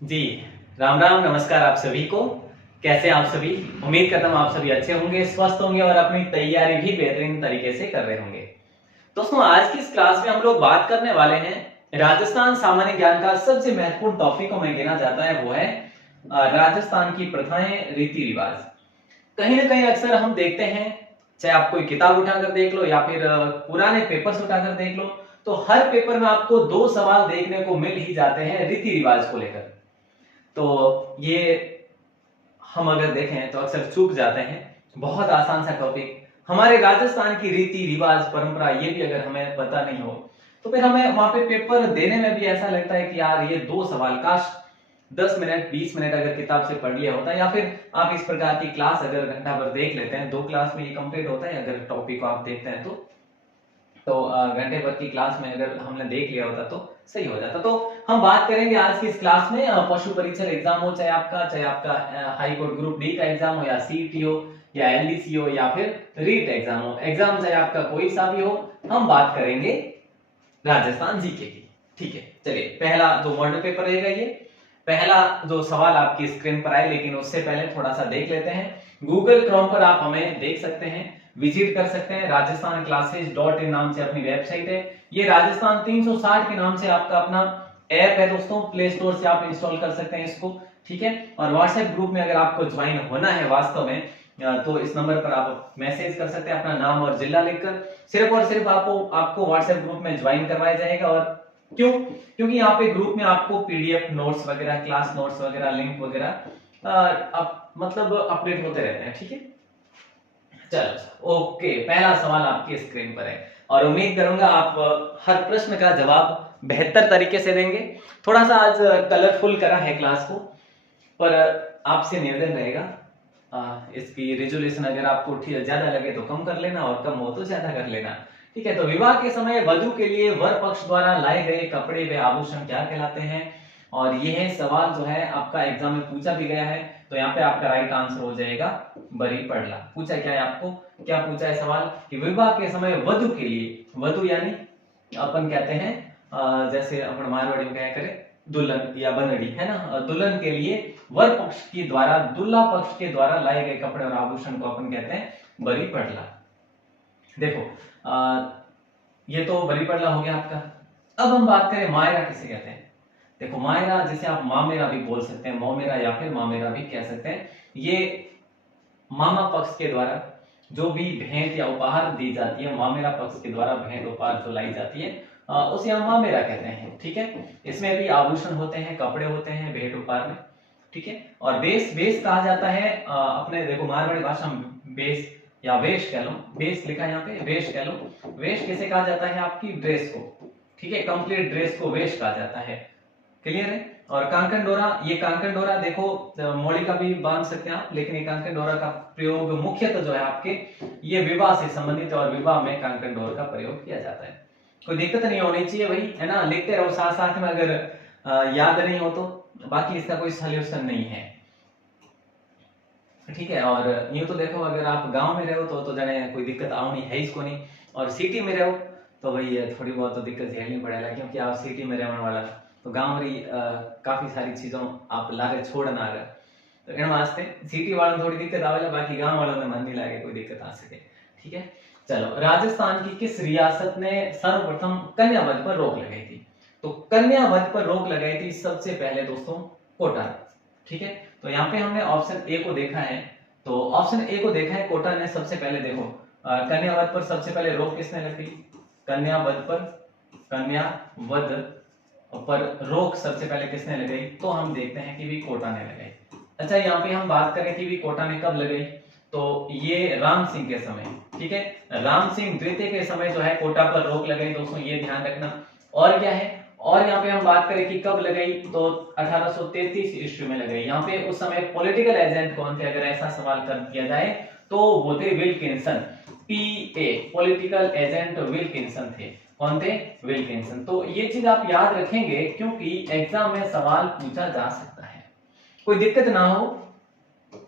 जी, राम राम, नमस्कार आप सभी को। कैसे आप सभी? उम्मीद करता हूँ आप सभी अच्छे होंगे, स्वस्थ होंगे और अपनी तैयारी भी बेहतरीन तरीके से कर रहे होंगे। दोस्तों, आज की इस क्लास में हम लोग बात करने वाले हैं राजस्थान सामान्य ज्ञान का सबसे महत्वपूर्ण टॉपिक को मैं गिना जाता है वो है राजस्थान की प्रथाएं, रीति रिवाज। कहीं ना कहीं अक्सर हम देखते हैं, चाहे आप कोई किताब उठाकर देख लो या फिर पुराने पेपर्स उठाकर देख लो, तो हर पेपर में आपको दो सवाल देखने को मिल ही जाते हैं रीति रिवाज को लेकर। तो ये हम अगर देखें तो अक्सर चूक जाते हैं। बहुत आसान सा टॉपिक, हमारे राजस्थान की रीति रिवाज परंपरा, ये भी अगर हमें पता नहीं हो तो फिर हमें वहां पे पेपर देने में भी ऐसा लगता है कि यार ये दो सवाल काश 10 मिनट 20 मिनट अगर किताब से पढ़ लिया होता, या फिर आप इस प्रकार की क्लास अगर घंटा भर देख लेते हैं, 2 क्लास में ये कंप्लीट होता है अगर टॉपिक को आप देखते हैं तो घंटे भर की क्लास में अगर हमने देख लिया होता तो सही हो जाता। तो हम बात करेंगे आज की इस क्लास में पशु परीक्षण एग्जाम हो, चाहे आपका हाई कोर्ट ग्रुप डी का एग्जाम हो या सीईटी हो या एलडीसी हो या फिर रीट एग्जाम हो, एग्जाम चाहे आपका कोई सा भी हो, हम बात करेंगे राजस्थान जीके की। ठीक है, चलिए पहला जो मॉडल पेपर रहेगा, ये पहला जो सवाल आपकी स्क्रीन पर आए, लेकिन उससे पहले थोड़ा सा देख लेते हैं। गूगल क्रोम पर आप हमें देख सकते हैं, विजिट कर सकते हैं। राजस्थान क्लासेज डॉट इन नाम से अपनी वेबसाइट है। ये राजस्थान 360 के नाम से आपका अपना ऐप है दोस्तों, प्ले स्टोर से आप इंस्टॉल कर सकते हैं इसको। ठीक है, और व्हाट्सएप ग्रुप में अगर आपको ज्वाइन होना है वास्तव में तो इस नंबर पर आप मैसेज कर सकते हैं अपना नाम और जिला लिखकर। सिर्फ और सिर्फ आपको व्हाट्सएप ग्रुप में ज्वाइन करवाया जाएगा। और क्यों? क्योंकि यहाँ पे ग्रुप में आपको पीडीएफ नोट्स वगैरह, क्लास नोट्स वगैरह, लिंक वगैरह मतलब अपडेट होते रहते हैं। ठीक है, चलो ओके, पहला सवाल आपकी स्क्रीन पर है और उम्मीद करूंगा आप हर प्रश्न का जवाब बेहतर तरीके से देंगे। थोड़ा सा आज कलरफुल करा है क्लास को, पर आपसे निवेदन रहेगा इसकी रेजोल्यूशन अगर आपको ज्यादा लगे तो कम कर लेना और कम हो तो ज्यादा कर लेना। ठीक है, तो विवाह के समय वधू के लिए वर पक्ष द्वारा लाए गए कपड़े व आभूषण क्या कहलाते हैं? और यह सवाल जो है आपका एग्जाम में पूछा भी गया है, तो यहाँ पे आपका राइट आंसर हो जाएगा बरी पड़ला। पूछा क्या है आपको, क्या पूछा है सवाल कि विवाह के समय वधु के लिए, वधु यानी अपन कहते हैं जैसे अपन मारवाड़ी में क्या करें, दुल्हन या बनड़ी है ना, दुल्हन के लिए वर पक्ष के द्वारा, दुल्हा पक्ष के द्वारा लाए गए कपड़े और आभूषण को अपन कहते हैं बरी पड़ला। देखो ये तो बरी पड़ला हो गया आपका। अब हम बात करें मायरा किसे कहते हैं। देखो मायरा, जिसे आप मामेरा भी बोल सकते हैं, मोमेरा या फिर मामेरा भी कह सकते हैं। ये मामा पक्ष के द्वारा जो भी भेंट या उपहार दी जाती है, मामेरा पक्ष के द्वारा भेंट उपहार जो लाई जाती है उसे हम मामेरा कहते हैं। ठीक है, इसमें भी आभूषण होते हैं, कपड़े होते हैं भेंट उपहार में। ठीक है, और बेस, बेस कहा जाता है अपने, देखो मारवाड़ी भाषा में बेस या वेश कह लो, बेस लिखा है यहाँ पे, वेश कह लो। वेश कैसे कहा जाता है? आपकी ड्रेस को। ठीक है, कंप्लीट ड्रेस को वेश कहा जाता है। क्लियर है? और कांकन डोरा, ये कांकन डोरा देखो मौली का भी बांध सकते हैं आप, लेकिन ये कांकन डोरा का प्रयोग मुख्यतः जो है आपके ये विवाह से संबंधित, और विवाह में कांकन डोर का प्रयोग किया जाता है। कोई दिक्कत नहीं होनी चाहिए भाई, है ना, लिखते रहो साथ साथ में, अगर याद नहीं हो तो। बाकी इसका कोई सोल्यूशन नहीं है। ठीक है, और यूं तो देखो अगर आप गांव में रहो तो जाने कोई दिक्कत आवनी है इसको नहीं, और सिटी में रहो तो भाई थोड़ी बहुत तो दिक्कत झेलनी पड़ेगा, क्योंकि आप सिटी में रहने वाला, तो गांव में काफी सारी चीजों आप लागे छोड़ ना रहे, तो इन वास्ते सिटी वालों थोड़ी दिक्कत आवेला, बाकी गांव वालों ने मन नहीं लागे कोई दिक्कत आ सके। ठीक है, चलो, राजस्थान की किस रियासत ने सर्वप्रथम कन्यावध पर रोक लगाई थी? तो कन्यावध पर रोक लगाई थी सबसे पहले दोस्तों कोटा। ठीक है, तो यहाँ पे हमने ऑप्शन ए को देखा है, तो ऑप्शन ए को देखा है, कोटा ने सबसे पहले, देखो कन्यावध पर सबसे पहले रोक किसने लगाई? कन्यावध पर, कन्यावध पर रोक सबसे पहले किसने लगाई? तो हम देखते हैं कि भी कोटा ने लगाई। अच्छा, यहाँ पे हम बात करें कि भी कोटा ने कब लगाई, तो ये राम सिंह के समय। ठीक है, राम सिंह द्वितीय के समय जो है कोटा पर रोक लगाई दोस्तों, ये ध्यान रखना। और क्या है, और यहाँ पे हम बात करें कि कब लगाई, तो 1833 ईस्वी में लगाई। यहाँ पे उस समय पॉलिटिकल एजेंट कौन थे, अगर ऐसा सवाल कर दिया जाए तो वो थे विल्किंसन, पीए, पॉलिटिकल एजेंट विल्किंसन थे। कौन थे? विल्किंसन। तो ये चीज आप याद रखेंगे, क्योंकि एग्जाम में सवाल पूछा जा सकता है। कोई दिक्कत ना हो,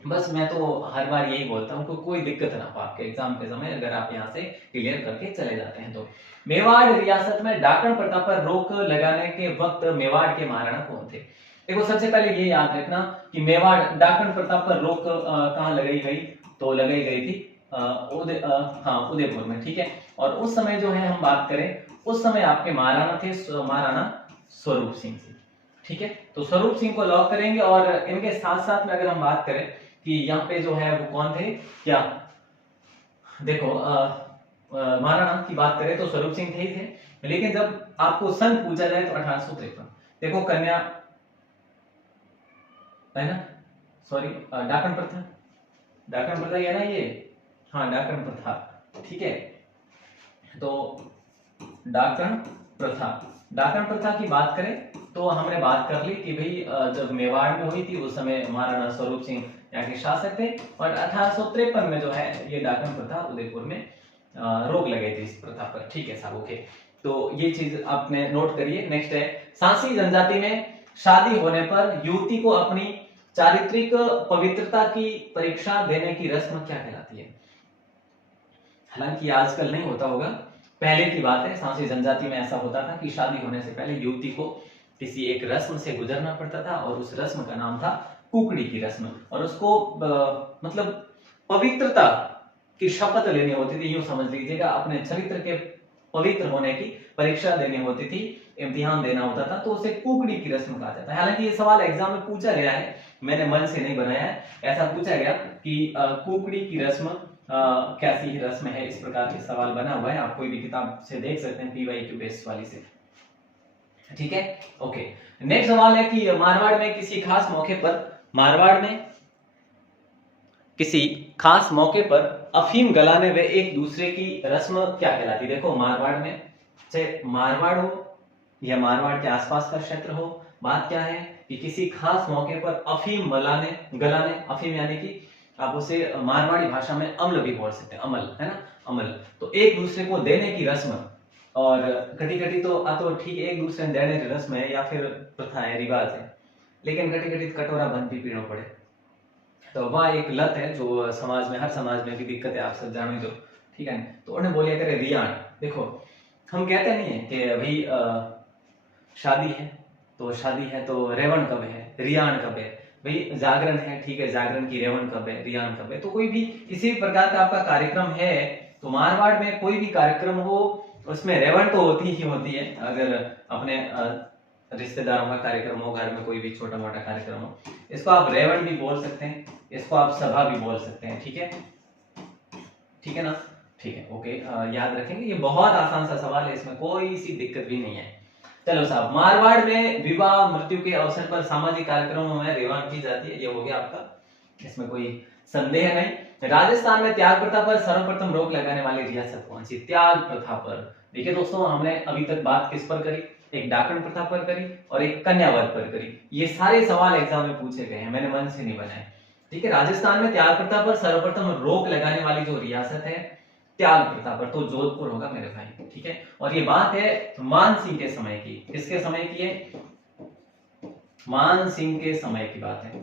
बस मैं तो हर बार यही बोलता हूँ कि कोई दिक्कत ना हो आपके एग्जाम के समय, अगर आप यहाँ से क्लियर करके चले जाते हैं तो। मेवाड़ रियासत में डाकण प्रथा पर रोक लगाने के वक्त मेवाड़ के महाराणा कौन थे? देखो सबसे पहले ये याद रखना कि मेवाड़ डाकन प्रथा पर रोक कहाँ लगाई गई, तो लगाई गई थी उदयपुर में, ठीक है। और उस समय जो है हम बात करें, उस समय आपके महाराणा थे महाराणा स्वरूप सिंह जी, ठीक है। तो स्वरूप सिंह को लॉक करेंगे। और इनके साथ साथ में अगर हम बात करें कि यहाँ पे जो है वो कौन थे, क्या देखो महाराणा की बात करें तो स्वरूप सिंह थे ही थे, लेकिन जब आपको सन पूछा जाए तो 1853। देखो कन्या है ना, सॉरी डाकन प्रथा, डाकन प्रथा है ना ये, हाँ डाकन प्रथा, ठीक है। तो डाकन प्रथा, डाकन प्रथा की बात करें तो हमने बात कर ली कि भाई जब मेवाड़ में हुई थी उस समय महाराणा स्वरूप सिंह यहाँ के शासक थे, और 1853 में जो है ये डाकन प्रथा उदयपुर में रोक लगाई थी इस प्रथा पर, ठीक है साहब, ओके। तो ये चीज आपने नोट करिए। नेक्स्ट है, सांसी जनजाति में शादी होने पर युवती को अपनी चारित्रिक पवित्रता की परीक्षा देने की रस्म क्या कहलाती है? हालांकि आजकल नहीं होता होगा, पहले की बात है, सांसी जनजाति में ऐसा होता था कि शादी होने से पहले युवती को किसी एक रस्म से गुजरना पड़ता था, और उस रस्म का नाम था कुकड़ी की रस्म, और उसको मतलब पवित्रता की शपथ लेनी होती थी, यूं समझ लीजिएगा, अपने चरित्र के पवित्र होने की परीक्षा देनी होती थी, इम्तिहान देना होता था, तो उसे कुकड़ी की रस्म कहा जाता है। हालांकि ये सवाल एग्जाम में पूछा गया है, मैंने मन से नहीं बनाया है, ऐसा पूछा गया कि कुकड़ी की रस्म कैसी ही रस्म है, इस प्रकार के सवाल बना हुआ है, आप कोई भी किताब से देख सकते हैं, PYQ बेस्ड वाली से, ठीक है, ओके। नेक्स्ट सवाल है कि मारवाड़ में किसी खास मौके पर, मारवाड़ में किसी खास मौके पर अफीम गलाने वे एक दूसरे की रस्म क्या कहलाती? देखो मारवाड़ में, चाहे मारवाड़ हो या मारवाड़ के आसपास का क्षेत्र हो, बात क्या है कि किसी खास मौके पर अफीम गलाने, अफीम यानी कि आप उसे मारवाड़ी भाषा में अम्ल भी बोल सकते हैं, अमल है ना, अमल, तो एक दूसरे को देने की रस्म, और कटी कटी तो ठीक एक दूसरे ने देने की रस्म है या फिर प्रथा है, रिवाज है, लेकिन कटी कटी कटोरा बंद भी पीना पड़े, तो वह एक लत है जो समाज में, हर समाज में भी दिक्कत है, आप सब जाने जो, ठीक है। तो उन्हें बोलिए करे रियान। देखो हम कहते नहीं है कि भाई शादी है तो रेवण कब है, रियान कब है, भाई जागरण है, ठीक है, जागरण की रेवण कब है, रियान कब है, तो कोई भी किसी भी प्रकार का आपका कार्यक्रम है, तो मारवाड़ में कोई भी कार्यक्रम हो उसमें रेवण तो होती ही होती है, अगर अपने रिश्तेदारों का कार्यक्रम हो, घर में कोई भी छोटा मोटा कार्यक्रम हो, इसको आप रेवण भी बोल सकते हैं, इसको आप सभा भी बोल सकते हैं, ठीक है, ठीक है ना, ठीक है, ओके, याद रखेंगे, ये बहुत आसान सा सवाल है, इसमें कोई सी दिक्कत भी नहीं है। चलो साहब, मारवाड़ में विवाह मृत्यु के अवसर पर सामाजिक कार्यक्रमों में रेवण की जाती है, ये हो गया आपका, इसमें कोई संदेह नहीं। राजस्थान में त्याग प्रथा पर सर्वप्रथम रोक लगाने वाली रियासत कौन सी? त्याग प्रथा पर, देखिए दोस्तों, हमने अभी तक बात किस पर करी, एक डाकन प्रथा पर करी और एक कन्यावध पर करी, ये सारे सवाल एग्जाम में पूछे गए हैं, मैंने मन से नहीं बनाए, ठीक है। राजस्थान में त्याग प्रथा पर सर्वप्रथम रोक लगाने वाली जो रियासत है त्याग प्रथा पर, तो जोधपुर होगा मेरे भाई, ठीक है। और ये बात है मान सिंह के समय की, किसके समय की है? मान सिंह के समय की बात है,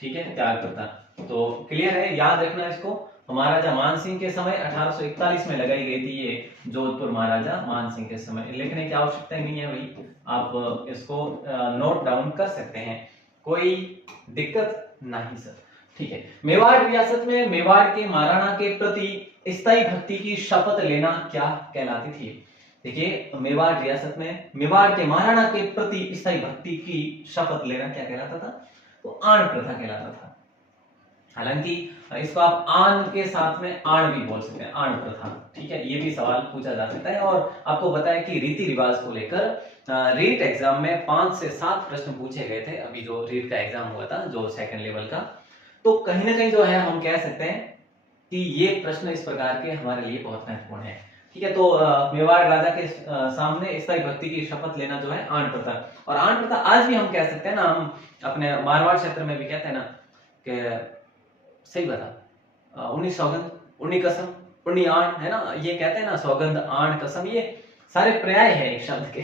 ठीक है, त्याग प्रथा, तो क्लियर है, याद रखना इसको, महाराजा मान सिंह के समय 1841 में लगाई गई थी ये जोधपुर, महाराजा मान सिंह के समय, लिखने की आवश्यकता नहीं है भाई, आप इसको नोट डाउन कर सकते हैं, कोई दिक्कत नहीं सर, ठीक है। मेवाड़ रियासत में मेवाड़ के महाराणा के प्रति स्थायी भक्ति की शपथ लेना क्या कहलाती थी? देखिए मेवाड़ रियासत में मेवाड़ के महाराणा के प्रति स्थायी भक्ति की शपथ लेना क्या कहलाता था? तो आण प्रथा कहलाता था। हालांकि इसको आप आन के साथ में आण भी बोल सकते हैं, आण प्रथा, ठीक है, ये भी सवाल पूछा जा सकता है। और आपको बताया कि रीति रिवाज को लेकर रीट एग्जाम में 5 से 7 प्रश्न पूछे गए थे, अभी जो रीट का एग्जाम हुआ था जो सेकंड लेवल का, तो कहीं ना कहीं जो है हम कह सकते हैं कि ये प्रश्न इस प्रकार के हमारे लिए बहुत महत्वपूर्ण है, ठीक है। तो मेवाड़ राजा के सामने स्थायी भक्ति की शपथ लेना जो है आण प्रथा, और आण प्रथा आज भी हम कह सकते हैं ना, हम अपने मारवाड़ क्षेत्र में भी कहते हैं ना कि सही बता 19 सौगंध 19 कसम 19 आण, है ना, ये कहते हैं ना, सौगंध आण कसम, ये सारे पर्याय हैं एक शब्द के,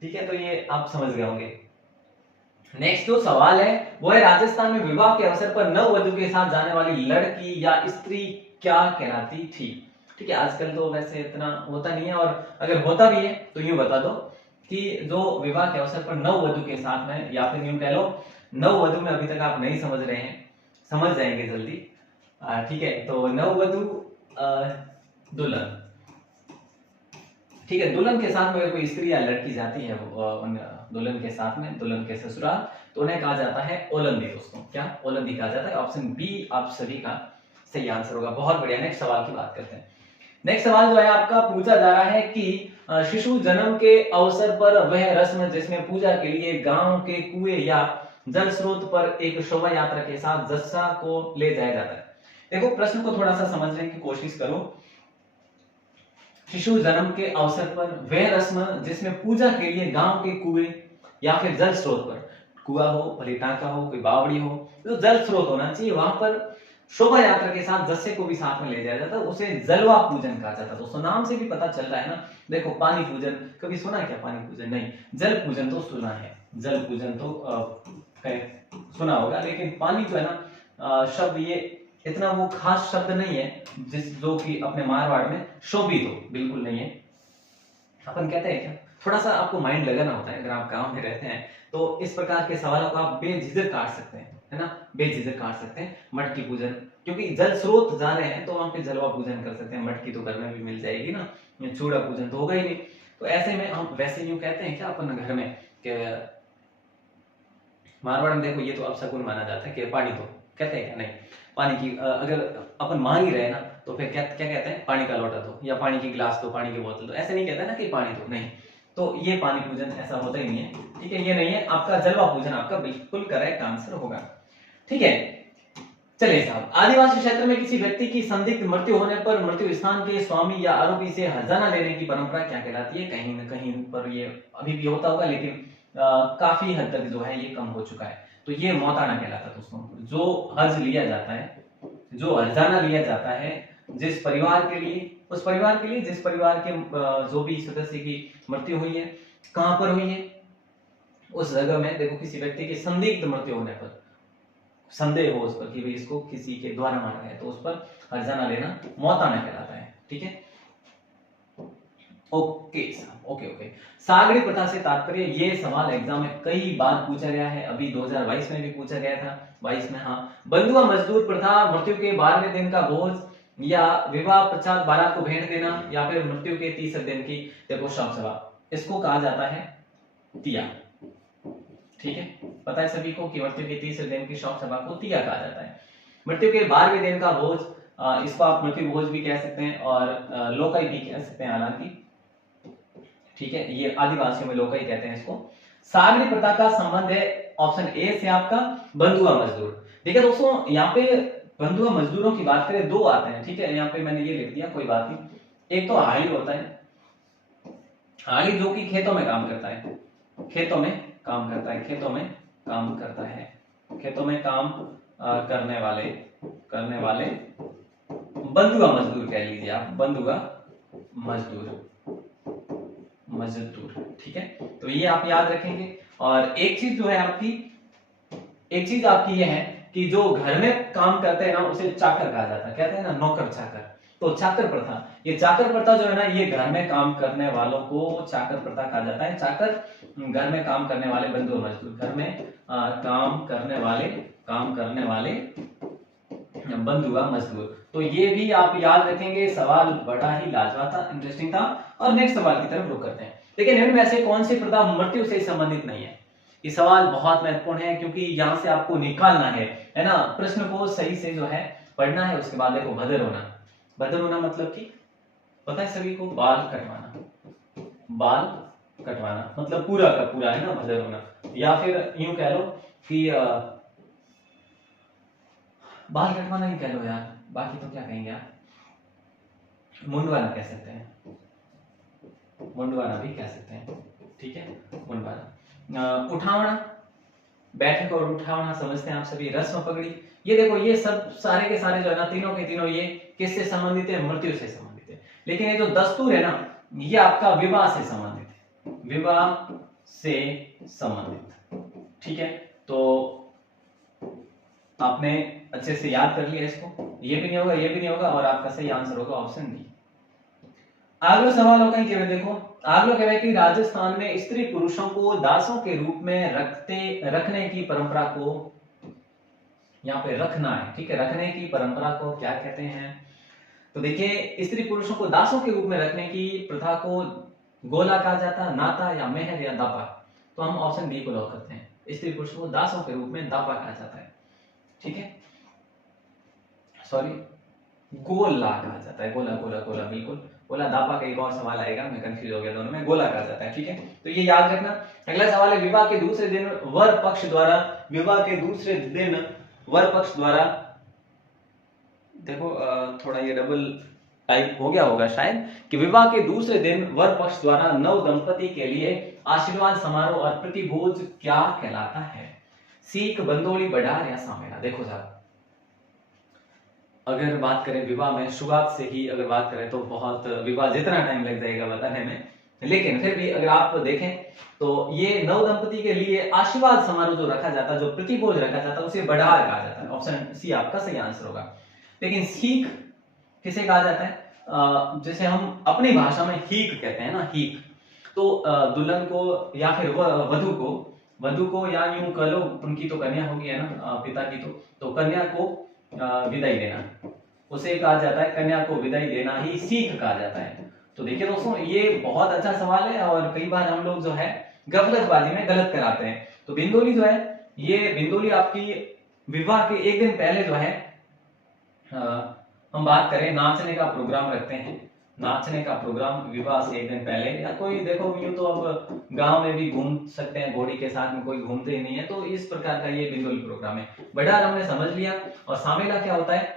ठीक है, तो ये आप समझ गए होंगे। नेक्स्ट जो सवाल है वो है राजस्थान में विवाह के अवसर पर नववधु के साथ जाने वाली लड़की या स्त्री क्या कहलाती थी? ठीक है, आजकल तो वैसे इतना होता नहीं है, और अगर होता भी है तो यूं बता दो कि जो विवाह के अवसर पर नववधु के साथ में, या फिर यूं कह लो नववधु में अभी तक आप नहीं समझ रहे हैं, समझ जाएंगे जल्दी। ठीक है, तो नववधु दुल्हन, ठीक है, दुल्हन के साथ में अगर कोई स्त्री या लड़की जाती है दुल्हन के साथ में दुल्हन के ससुराल, तो उन्हें कहा जाता है ओलंदी। दोस्तों क्या ओलंदी कहा जाता है? ऑप्शन बी आप सभी का सही आंसर होगा। बहुत बढ़िया। नेक्स्ट सवाल की बात करते हैं। नेक्स्ट सवाल जो है आपका पूछा जा रहा है कि शिशु जन्म के अवसर पर वह रस्म जिसमें पूजा के लिए गांव के कुएं या जल स्रोत पर एक शोभा यात्रा के साथ जस्सा को ले जाया जाता है। देखो प्रश्न को थोड़ा सा समझने की कोशिश करो। शिशु जन्म के अवसर पर वह रस्म जिसमें पूजा के लिए गांव के कुएं या फिर जल स्रोत पर, कुआ हो, भले टांका हो, कोई बावड़ी हो, तो जल स्रोत होना चाहिए, वहां पर शोभा यात्रा के साथ जस्से को भी साथ में ले जाया जाता है, उसे जलवा पूजन कहा जाता है। दोस्तों नाम से भी पता चल रहा है ना। देखो पानी पूजन कभी सुना है क्या? पानी पूजन नहीं, जल पूजन तो सुना है, जल पूजन तो सुना होगा, लेकिन पानी जो है ना शब्द ये इतना वो खास शब्द नहीं है जो कि अपने मारवाड़ में शोभित हो, बिल्कुल नहीं है। अपन कहते हैं क्या, थोड़ा सा आपको माइंड लगाना होता है। अगर आप गांव में रहते हैं तो इस प्रकार के सवालों को आप बेझिझक काट सकते हैं, है ना, बेझिझक काट सकते हैं। मटकी पूजन, क्योंकि जल स्रोत जा रहे हैं तो वहां पे जलवा पूजन कर सकते हैं। मटकी तो घर में भी मिल जाएगी ना, चूड़ा पूजन तो होगा ही नहीं। तो ऐसे में हम वैसे यूं कहते हैं क्या अपन घर में कि मारवाड़ में देखो ये तो अपशकुन माना जाता है कि पानी दो, कहते हैं क्या? नहीं, पानी की अगर अपन मांग ही रहे ना तो फिर क्या क्या कहते हैं? पानी का लोटा दो, या पानी की गिलास दो, पानी की बोतल दो, ऐसे नहीं कहते ना कि पानी दो, नहीं। तो ये पानी पूजन ऐसा होता ही नहीं है, ठीक है, ये नहीं है। आपका जलवा पूजन आपका बिल्कुल करेक्ट आंसर होगा, ठीक है। चलिए साहब, आदिवासी क्षेत्र में किसी व्यक्ति की संदिग्ध मृत्यु होने पर मृत्यु स्थान के स्वामी या आरोपी से हर्जाना लेने की परंपरा क्या कहलाती है? कहीं न कहीं पर ये अभी भी होता होगा, लेकिन काफी हद तक जो है ये कम हो चुका है। तो ये मौताना कहलाता है दोस्तों। जो हर्ज लिया जाता है, जो हर्जाना लिया जाता है जिस परिवार के लिए, उस परिवार के लिए जिस परिवार के जो भी सदस्य की मृत्यु हुई है, कहां पर हुई है, उस जगह में देखो किसी व्यक्ति की संदिग्ध मृत्यु होने पर, संदेह हो उस पर कि भाई इसको किसी के द्वारा मारा गया, तो उस पर हर्जाना लेना मौताना कहलाता है, ठीक है। ओके साहब, ओके ओके। सागरी प्रथा से तात्पर्य, ये सवाल एग्जाम में कई बार पूछा गया है, अभी 2022 में भी पूछा गया था, 22 में, हाँ। बंधुआ मजदूर प्रथा, मृत्यु के 12वें दिन का भोज या विवाह पश्चात बारात को भेंट देना, या फिर मृत्यु के 30 दिन की देखो शव सभा, इसको कहा जाता है तिया, ठीक है। पता है सभी को कि मृत्यु के 30 दिन की शव सभा को तिया कहा जाता है। मृत्यु के 12वें दिन का भोज, इसको आप मृत्यु भोज भी कह सकते हैं और लोकाई भी कह सकते हैं, हालांकि, ठीक है, ये आदिवासियों में लोकाई कहते हैं इसको। सागरी प्रथा का संबंध है ऑप्शन ए से आपका बंधुआ मजदूर। देखिए दोस्तों यहाँ पे बंधुआ मजदूरों की बात करें, दो आते हैं, ठीक है, यहाँ पे मैंने ये लिख दिया, कोई बात नहीं। एक तो हाड़ी होता है, हाड़ी जो कि खेतों में काम करता है, खेतों में काम करता है, खेतों में काम करता है, खेतों में काम करने वाले बंधुआ मजदूर कह लीजिए आप, बंधुआ मजदूर, ठीक है। तो ये आप याद रखेंगे। और एक चीज जो है आपकी, एक चीज आपकी ये है कि जो घर में काम करते हैं ना उसे चाकर कहा जाता है, कहते हैं ना नौकर चाकर। तो चाकर प्रथा, ये चाकर प्रथा जो है ना, ये घर में काम करने वालों को चाकर प्रथा कहा जाता है। चाकर घर में काम करने वाले बंधुआ मजदूर, घर में काम करने वाले बंधुआ मजदूर। तो ये भी आप याद रखेंगे। सवाल बड़ा ही लाजवाब था, इंटरेस्टिंग था। और नेक्स्ट सवाल की तरफ रुक करते हैं। लेकिन इनमें से कौन सी प्रथा मृत्यु से संबंधित नहीं है? ये सवाल बहुत महत्वपूर्ण है, क्योंकि यहां से आपको निकालना है ना, प्रश्न को सही से जो है पढ़ना है। उसके बाद देखो भदर होना, भदर होना मतलब कि पता है सभी को, बाल कटवाना, बाल कटवाना मतलब पूरा का पूरा, है ना, भदर होना। या फिर यूं कह लो कि बाल कटवाना ही कह लो यार, बाकी तो क्या कहेंगे आप, मुंडवाना कह सकते हैं, मुंडवाना भी कह सकते हैं, ठीक है, मुंडवाना। उठावना, बैठक और उठावना समझते हैं आप सभी। रस्म पगड़ी, ये देखो ये सब सारे के सारे जो है ना, तीनों के तीनों ये किससे संबंधित है? मृत्यु से संबंधित है। लेकिन ये जो दस्तूर है ना, ये आपका विवाह से संबंधित है, विवाह से संबंधित, ठीक है। तो आपने अच्छे से याद कर लिया इसको, ये भी नहीं होगा, ये भी नहीं होगा, और आपका सही आंसर होगा ऑप्शन डी। अगला सवाल होगा कि देखो, अगला कह है कि राजस्थान में स्त्री पुरुषों को दासों के रूप में रखने की परंपरा को, यहाँ पे रखना है, ठीक है, रखने की परंपरा को क्या कहते हैं? तो देखिए, स्त्री पुरुषों को दासों के रूप में रखने की प्रथा को गोला कहा जाता है, नाता या महल या दापा। तो हम ऑप्शन बी को लॉक करते हैं, स्त्री पुरुषों को दासों के रूप में दापा कहा जाता है, ठीक है, सॉरी गोला कहा जाता है, गोला गोला गोला, बिल्कुल गोला दापा का एक और सवाल आएगा, मैं कंफ्यूज हो गया दोनों में, गोला कहा जाता है, ठीक है, तो ये याद रखना। अगला सवाल है, विवाह के दूसरे दिन वर पक्ष द्वारा, विवाह के दूसरे दिन वर पक्ष द्वारा, देखो थोड़ा ये डबल टाइप हो गया होगा शायद, कि विवाह के दूसरे दिन वर पक्ष द्वारा नव दंपति के लिए आशीर्वाद समारोह और प्रतिभोज क्या कहलाता है? सीख, बंदोली, बड़ार या सामेला? देखो साहब, अगर बात करें विवाह में, शुरुआत से ही अगर बात करें तो बहुत विवाह जितना टाइम लग जाएगा बताने में, लेकिन फिर भी अगर आप देखें तो ये नव दंपति के लिए आशीर्वाद समारोह जो रखा जाता है, जो प्रतिभोज रखा जाता है, उसे बड़ार कहा जाता है। ऑप्शन सी आपका सही आंसर होगा। लेकिन सीख किसे कहा जाता है? जैसे हम अपनी भाषा में हीक कहते हैं ना, हीक, तो दुल्हन को या फिर वधु को या यूं कह लो, उनकी तो कन्या होगी है ना, पिता की तो कन्या को विदाई देना, उसे कहा जाता है, कन्या को विदाई देना ही सीख कहा जाता है। तो देखिए दोस्तों, ये बहुत अच्छा सवाल है और कई बार हम लोग जो है गफलतबाजी में गलत कराते हैं। तो बिंदोली जो है, ये बिंदोली आपकी विवाह के एक दिन पहले जो है, हम बात करें नाचने का प्रोग्राम रखते हैं, नाचने का प्रोग्राम विवाह से एक दिन पहले, या कोई देखो यूं तो अब गांव में भी घूम सकते हैं घोड़ी के साथ में, कोई घूमते ही नहीं है, तो इस प्रकार का ये बिंदुल प्रोग्राम है। बड़ार हमने समझ लिया। और सामेला क्या होता है?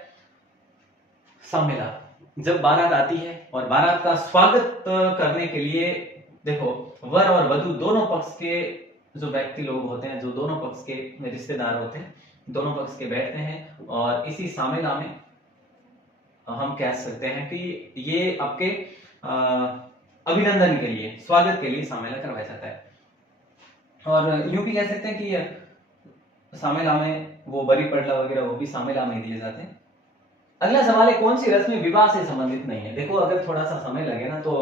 सामेला जब बारात आती है और बारात का स्वागत करने के लिए, देखो वर और वधु दोनों पक्ष के जो व्यक्ति लोग होते हैं, जो दोनों पक्ष के रिश्तेदार होते हैं, दोनों पक्ष के बैठते हैं और इसी सामेला में हम कह सकते हैं कि ये आपके अभिनंदन के लिए, स्वागत के लिए सामेला करवाया जाता है। और यूं भी कह सकते हैं कि सामेला में वो बरी पड़ला वगैरह वो भी सामेला में दिए जाते हैं। अगला सवाल है, कौन सी रस्म विवाह से संबंधित नहीं है? देखो, अगर थोड़ा सा समय लगे ना तो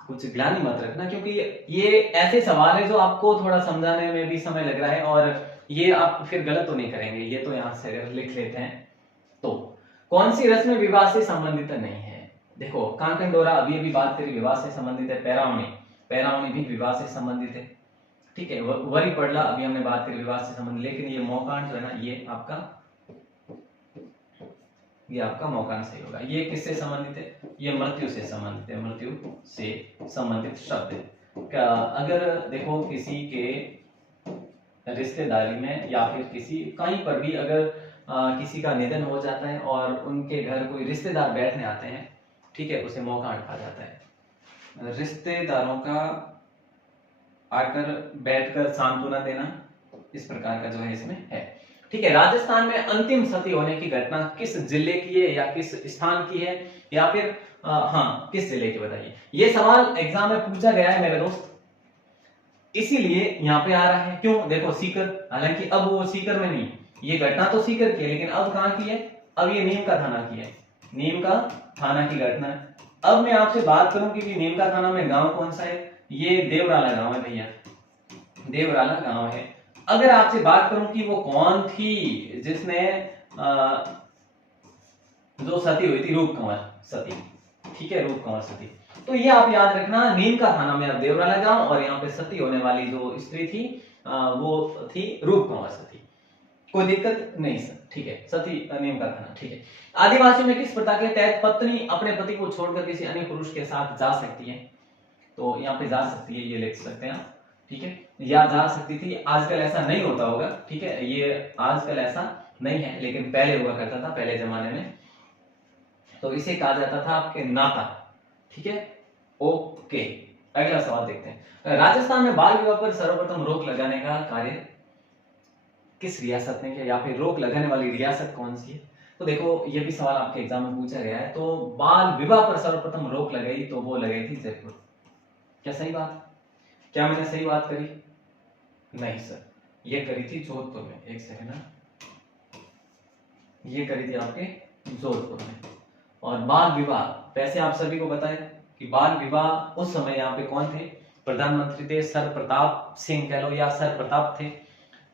कुछ ग्लानि मत रखना, क्योंकि ये ऐसे सवाल है जो आपको थोड़ा समझाने में भी समय लग रहा है और ये आप फिर गलत तो नहीं करेंगे, ये तो यहाँ से लिख लेते हैं। तो कौन सी रस्म विवाह से संबंधित नहीं है? देखो, कांकन डोरा अभी अभी बात करी विवाह से संबंधित है, पैरावनी भी विवाह से संबंधित है, ठीक है, वरी पड़ला अभी हमने बात करी विवाह से संबंधित, लेकिन ये मौकांड जो है ना, ये आपका मौकांड सही होगा। ये किससे संबंधित है? ये मृत्यु से संबंधित है, मृत्यु से संबंधित शब्द है। अगर देखो किसी के रिश्तेदारी में या फिर किसी कहीं पर भी अगर किसी का निधन हो जाता है और उनके घर कोई रिश्तेदार बैठने आते हैं, ठीक है, उसे मौकांड कहा जाता है। रिश्तेदारों का आकर बैठकर सांत्वना देना, इस प्रकार का जो है इसमें है, ठीक है। राजस्थान में अंतिम सती होने की घटना किस जिले की है या किस स्थान की है, या फिर किस जिले की, बताइए। ये सवाल एग्जाम में पूछा गया है मेरे दोस्त, इसीलिए यहाँ पे आ रहा है। क्यों? देखो, सीकर, हालांकि अब वो सीकर में नहीं, ये घटना तो सीकर की है, लेकिन अब कहां की है? अब ये नीम का थाना की है, नीम का थाना की घटना है। अब मैं आपसे बात करूं कि नीम का थाना में गांव कौन सा है? ये देवराला गांव है भैया, देवराला गांव है। अगर आपसे बात करूं कि वो कौन थी जिसने जो सती हुई थी, रूप कंवर सती, ठीक है, रूप कंवर सती, तो ये आप याद रखना, नीम का थाना में अब देवराला गांव, और यहाँ पे सती होने वाली जो स्त्री थी वो थी रूप कंवर सती। कोई दिक्कत नहीं सर, ठीक है, सती नीम का थाना, ठीक है। आदिवासी में किस प्रथा के तहत पत्नी अपने पति को छोड़कर किसी अन्य पुरुष के साथ जा सकती है? तो यहाँ पे जा सकती है, ये लिख सकते हैं आप, ठीक है, या जा सकती थी। आजकल ऐसा नहीं होता होगा, ठीक है, ये आजकल ऐसा नहीं है, लेकिन पहले हुआ करता था, पहले जमाने में। तो इसे कहा जाता था आपके नाता, ठीक है, ओके। अगला सवाल देखते हैं, राजस्थान में बाल विवाह पर सर्वप्रथम रोक लगाने का कार्य किस रियासत ने किया, या फिर रोक लगाने वाली रियासत कौन सी है? तो देखो, ये भी सवाल आपके एग्जाम में पूछा गया है। तो बाल विवाह पर सर्वप्रथम रोक लगाई तो वो लगाई थी जयपुर। क्या सही बात? क्या मैंने सही बात करी? नहीं सर, ये करी थी जोधपुर में। एक सेकंड, ये करी थी आपके जोधपुर में। और बाल विवाह वैसे आप सभी को पता है कि बाल विवाह उस समय यहाँ पे कौन थे, प्रधानमंत्री थे सर प्रताप सिंह कह लो या सर प्रताप थे।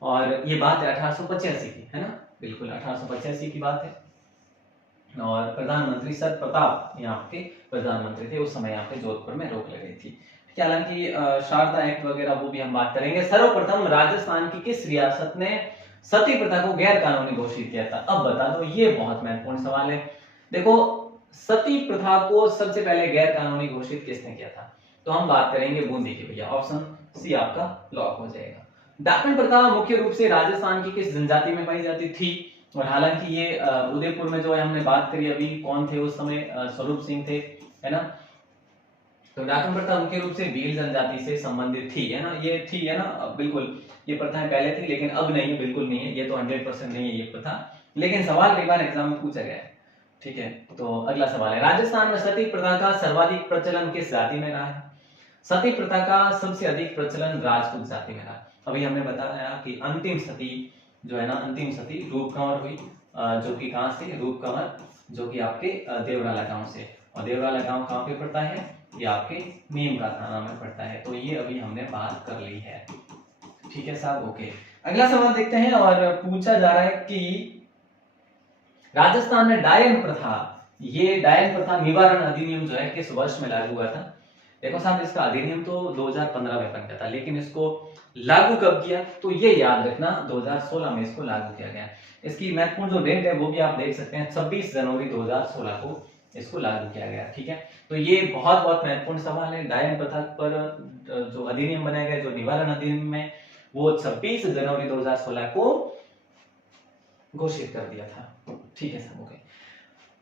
और ये बात है 1885 की, है ना, बिल्कुल 1885 की बात है। और प्रधानमंत्री सर प्रताप यहाँ के प्रधानमंत्री थे उस समय, यहाँ पे जोधपुर में रोक लगाई थी। हालांकि शारदा एक्ट वगैरह वो भी हम बात करेंगे। सर्वप्रथम राजस्थान की किस रियासत ने सती प्रथा को गैर कानूनी घोषित किया था? अब बता दो, ये बहुत महत्वपूर्ण सवाल है। देखो, सती प्रथा को सबसे पहले गैर कानूनी घोषित किसने किया था? तो हम बात करेंगे बूंदी की भैया, ऑप्शन सी आपका लॉक हो जाएगा। दाकन प्रथा मुख्य रूप से राजस्थान की किस जनजाति में पाई जाती थी? और हालांकि ये उदयपुर में जो है हमने बात करी अभी, कौन थे उस समय? स्वरूप सिंह थे, है ना। तो डाकन प्रथा मुख्य रूप से भील जनजाति से संबंधित थी, है ना, ये थी, है ना, बिल्कुल ये प्रथाएं पहले थी लेकिन अब नहीं, बिल्कुल नहीं है, ये तो 100% नहीं है ये प्रथा, लेकिन सवाल कई बार एग्जाम में पूछा गया है। ठीक है, तो अगला सवाल है, राजस्थान में सती प्रथा का सर्वाधिक प्रचलन किस जाति में रहा है? सती प्रथा का सबसे अधिक प्रचलन राजपूत जाति में रहा। अभी हमने बताया कि अंतिम सती जो है ना, अंतिम सती रूप कंवर हुई, जो कि कहां से? रूप कंवर, जो कि आपके देवराला गांव से। और देवराला गांव कहां पे पड़ता है? ये आपके नीम का थाना में पड़ता है। तो ये अभी हमने बात कर ली है। ठीक है साहब, ओके। अगला सवाल देखते हैं, और पूछा जा रहा है कि राजस्थान में डायन प्रथा, ये डायन प्रथा निवारण अधिनियम जो है किस वर्ष में लागू हुआ था? देखो साहब, इसका अधिनियम तो 2015 में बन गया था, लेकिन इसको लागू कब किया? तो ये याद रखना, 2016 में इसको लागू किया गया। इसकी महत्वपूर्ण जो डेट है वो भी आप देख सकते हैं, 26 जनवरी 2016 को इसको लागू किया गया। ठीक है, तो ये बहुत बहुत महत्वपूर्ण सवाल है। डायन प्रथा पर जो अधिनियम बनाया गया, जो निवारण अधिनियम है, वो 26 जनवरी 2016 को घोषित कर दिया था। ठीक है साहब, ओके।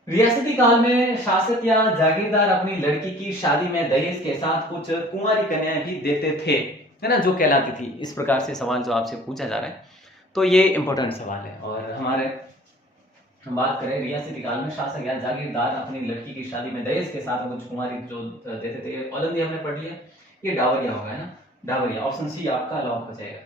रियासती काल में शासक या जागीरदार अपनी लड़की की शादी में दहेज के साथ कुछ कुंवारी कन्याएं भी देते थे, है ना, जो कहलाती थी। इस प्रकार से सवाल जो आपसे पूछा जा रहा है, तो ये इंपॉर्टेंट सवाल है। और हमारे हम बात करें रियासती काल में शासक या जागीरदार अपनी लड़की की शादी में दहेज के साथ कुछ कुंवारी जो देते थे, औलंदी हमने पढ़ लिया, ये डावरिया होगा, है ना, डावरिया। ऑप्शन सी आपका लॉक हो जाएगा।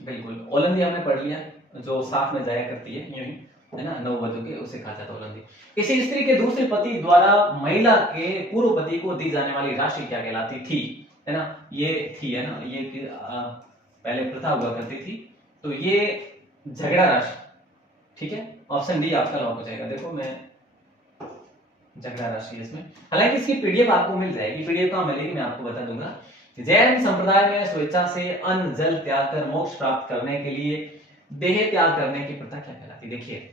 बिल्कुल, औलंदी हमने पढ़ लिया, जो साथ में जाया करती है, यूं ही, है ना, नववधू के, उसे कहा जाता है औलंदी। किसी स्त्री के दूसरे पति द्वारा महिला के पूर्व पति को दी जाने वाली राशि क्या कहलाती थी? है ना, ये थी, है ना, ये पहले प्रथा हुआ करती थी, तो ये झगड़ा राशि। ठीक है, ऑप्शन डी आपका लॉक हो जाएगा। देखो, मैं झगड़ा राशि इसमें, हालांकि इसकी पीडीएफ आपको मिल जाएगी। पीडीएफ कहां मिलेगी मैं आपको बता दूंगा। जैन संप्रदाय में स्वेच्छा से अन्न जल त्याग कर मोक्ष प्राप्त करने के लिए देह त्याग करने की प्रथा क्या कहलाती? देखिए,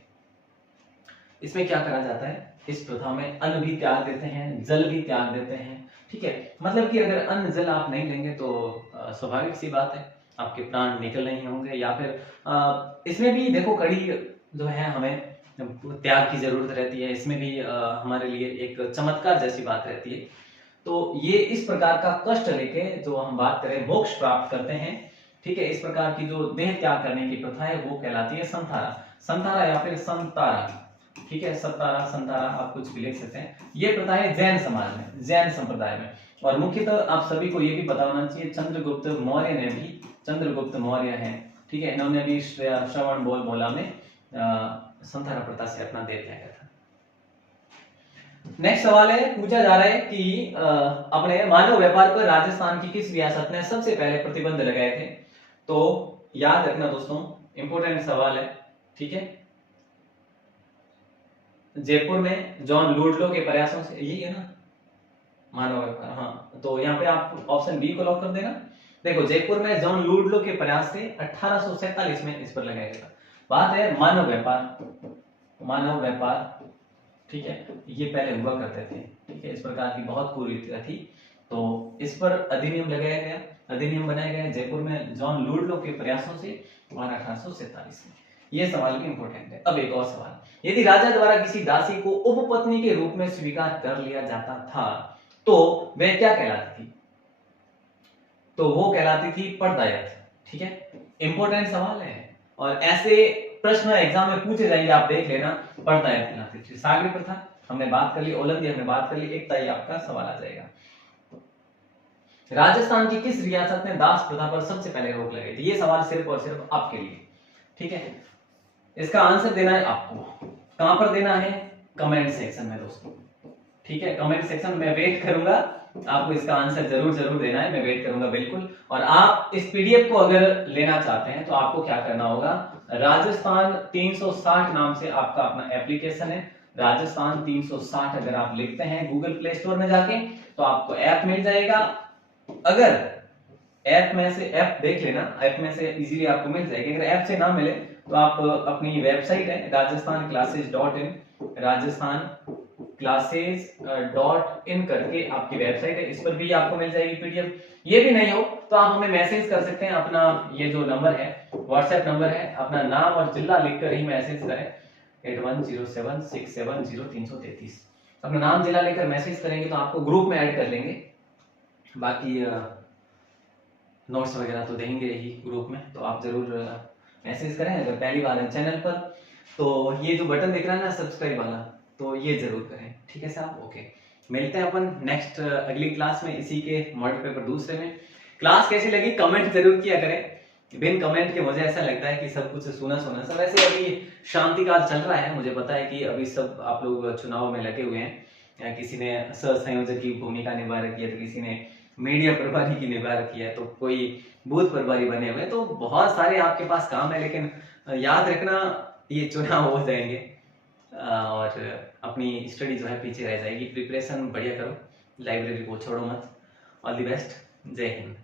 इसमें क्या करा जाता है, इस प्रथा में अन्न भी त्याग देते हैं, जल भी त्याग देते हैं। ठीक है, मतलब कि अगर अन्न जल आप नहीं लेंगे तो स्वाभाविक सी बात है आपके प्राण निकल नहीं होंगे, या फिर इसमें भी देखो कड़ी जो है हमें त्याग की जरूरत रहती है, इसमें भी हमारे लिए एक चमत्कार जैसी बात रहती है। तो ये इस प्रकार का कष्ट लेके जो हम बात करें मोक्ष प्राप्त करते हैं। ठीक है, इस प्रकार की जो देह त्याग करने की प्रथा है वो कहलाती है संतारा, संतारा या फिर संतारा। ठीक है, सतारा संतारा आप कुछ भी लिख सकते हैं। ये प्रथा है जैन समाज में, जैन संप्रदाय में। और मुख्यतः आप सभी को ये भी पता होना चाहिए, चंद्रगुप्त मौर्य ने भी, चंद्रगुप्त मौर्य हैं, ठीक है, इन्होंने भी श्रवण बोला में संतारा प्रथा से अपना देह त्यागा था। नेक्स्ट सवाल है, पूछा जा रहा है कि अपने मानव व्यापार पर राजस्थान की किस रियासत ने सबसे पहले प्रतिबंध लगाए थे? तो याद रखना दोस्तों, इंपॉर्टेंट सवाल है। ठीक है, जयपुर में जॉन लुडलो के प्रयासों से, यही है ना मानव व्यापार, हाँ, तो यहाँ पे आप ऑप्शन बी को लॉक कर देना। देखो, जयपुर में जॉन लुडलो के प्रयास से 1847 में इस पर लगाया गया। बात है मानव व्यापार, मानव व्यापार। ठीक है, ये पहले हुआ करते थे। ठीक है, इस प्रकार की बहुत कुरीतियां थी, तो इस पर अधिनियम लगाया गया, अधिनियम बनाया गया जयपुर में जॉन लुडलो के प्रयासों से 1847 में। ये सवाल भी इंपॉर्टेंट है। अब एक और सवाल, यदि राजा द्वारा किसी दासी को उपपत्नी के रूप में स्वीकार कर लिया जाता था तो वह क्या कहलाती थी? तो वो कहलाती थी परदायत। ठीक है, इंपॉर्टेंट सवाल है और ऐसे प्रश्न एग्जाम में पूछे जाएंगे, आप देख लेना। परदायत कहलाती थी। सागरी प्रथा हमने बात कर ली, औलंदी हमने बात कर ली, एक ताई आपका सवाल आ जाएगा। राजस्थान की किस रियासत ने दास प्रथा पर सबसे पहले रोक लगाई थी? ये सवाल सिर्फ और सिर्फ आपके लिए। ठीक है, इसका आंसर देना है आपको। कहां पर देना है? कमेंट सेक्शन में दोस्तों। ठीक है, कमेंट सेक्शन में वेट करूंगा, आपको इसका आंसर जरूर जरूर देना है, मैं वेट करूंगा बिल्कुल। और आप इस पीडीएफ को अगर लेना चाहते हैं तो आपको क्या करना होगा, राजस्थान 360 नाम से आपका अपना एप्लीकेशन है, राजस्थान 360 अगर आप लिखते हैं गूगल प्ले स्टोर में जाके तो आपको ऐप मिल जाएगा। अगर ऐप में से ऐप देख लेना, ऐप में से इजीली आपको मिल जाएगी। अगर ऐप से ना मिले तो आप अपनी वेबसाइट है rajasthanclasses.in, rajasthanclasses.in करके आपकी वेबसाइट है, इस पर भी आपको मिल जाएगी पीडीएफ। ये भी नहीं हो तो आप हमें मैसेज कर सकते हैं, अपना ये जो नंबर है व्हाट्सएप नंबर है, अपना नाम और जिला लिखकर ही मैसेज करें 8107670333। अपना नाम जिला लेकर मैसेज करेंगे तो आपको ग्रुप में ऐड कर लेंगे। बाकी नोट्स वगैरह तो देंगे ही ग्रुप में, तो आप जरूर मैसेज करें। अगर पहली बार है चैनल पर तो ये जो बटन दिख रहा है ना सब्सक्राइब वाला, तो ये जरूर करें, ठीक है साहब। ओके, मिलते हैं अपन नेक्स्ट अगली क्लास में इसी के मॉडल पेपर दूसरे में। क्लास कैसी लगी कमेंट जरूर किया करें, बिन कमेंट के मुझे ऐसा लगता है कि सब कुछ सुना सुना सा। वैसे अभी शांति काल चल रहा है, मुझे पता है कि अभी सब आप लोग चुनाव में लगे हुए हैं, किसी ने सह संयोजक की भूमिका निभा रखी है, तो किसी ने मीडिया प्रभारी की निभा रखी है, तो कोई बूथ प्रभारी बने हुए, तो बहुत सारे आपके पास काम है। लेकिन याद रखना ये चुनाव हो जाएंगे और अपनी स्टडी जो है पीछे रह जाएगी। प्रिपरेशन बढ़िया करो, लाइब्रेरी को छोड़ो मत। ऑल द बेस्ट, जय हिंद।